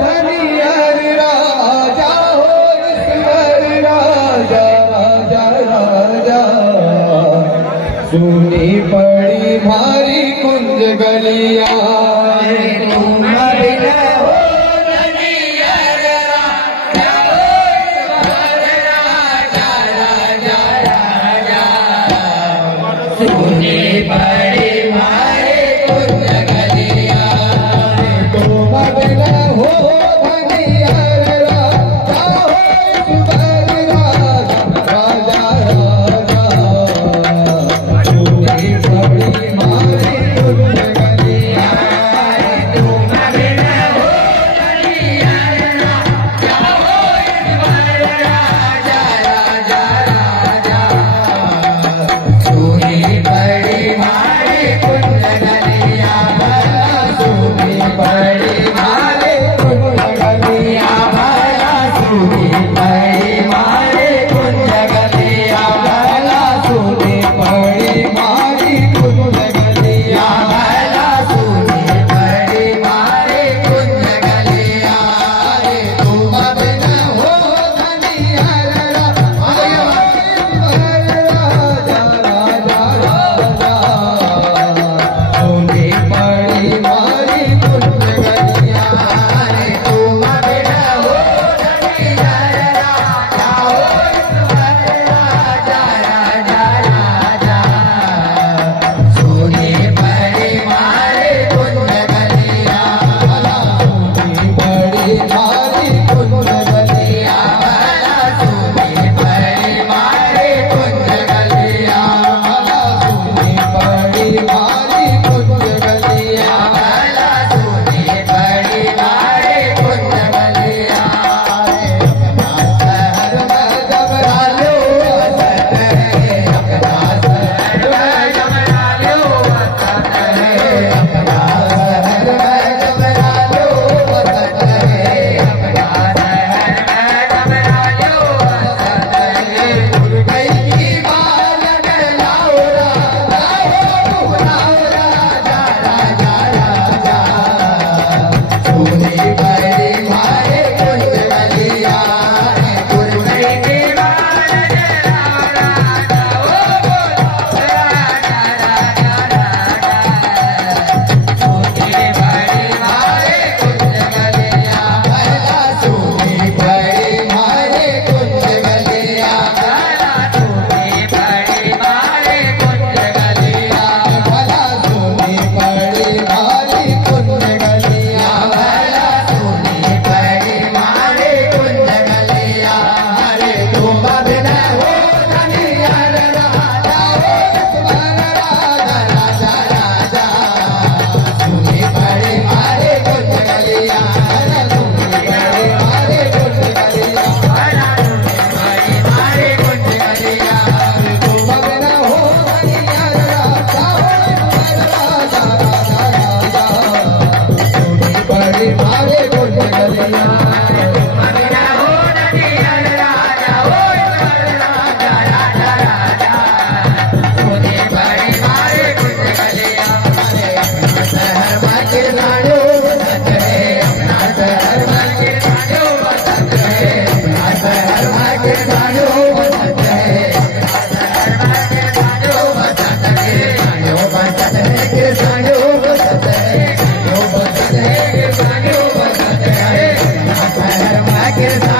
धनियर राजा हो ईश्वर राजा राजा राजा। सुनी पड़ी भारी कुंज गलिया तुम बिन हो धनियर राजा हो ईश्वर राजा राजा राजा। सुनी पड़ी भारी कुंज गलिया तुम बिन हो धनियर राजा हो ईश्वर राजा राजा राजा। सुनी पड़ी भारी कुंज गलिया तुम बिन हो धनियर राजा हो ईश्वर राजा राजा राजा। सुनी पड़ी भारी कुंज गलिया सुनी पड़ी भारी कुंज गलिया सुनी पड़ी भारी कुंज गलिया सुनी पड़ी भारी कुंज गलिया सुनी पड़ी भारी कुंज गलिया तुम बिन हो धनियर राजा राजा राजा राजा। सुनी पड़ी भारी कुंज गलिया तुम बिन हो धनियर राजा हो ईश्वर राजा राजा राजा। सुनी पड़ी भारी कुंज गलिया सुनी पड़ी भारी कुंज गलिया सुनी पड़ी भारी कुंज गलिया सुनी पड़ी भारी कुंज गलिया सुनी पड़ी भारी कुंज गलिया। अपना शहर में जमरा लो वसत है अपना शहर में जमरा लो वसत है अपना शहर में जमरा लो वसत है अपना शहर में जमरा लो वसत है। गई की बालक लाओ राजा हो लाओ राजा राजा राजा। सुनी पड़ी भारी कुंज गलिया गई की बालक लाओ राजा हो राजा राजा राजा। सुनी पड़ी भारी कुंज गलिया सुनी पड़ी भारी कुंज गलिया सुनी पड़ी भारी कुंज गलिया सुनी पड़ी भारी कुंज गलिया सुनी पड़ी भारी कुंज गलिया तुम बिन हो धनियर राजा हो ईश्वर राजा राजा राजा। सुनी पड़ी भारी कुंज गलिया सुनी पड़ी भारी कुंज गलिया सुनी पड़ी भारी कुंज गलिया तुम बिन हो धनियर राजा हो ईश्वर राजा राजा राजा। सुनी पड़ी भारी कुंज गलिया तुम बिन हो धनियर राजा हो ईश्वर राजा राजा राजा। सुनी पड़ी भारी कुंज गलिया अपना शहर में किरसानो वसत है अपना शहर में किरसानो वसत है अपना शहर में किरसानो वसत है अपना शहर में किरसानो वसत है वसत है किरसानो वसत है वसत है किरसानो वसत है अपना शहर में किरसानो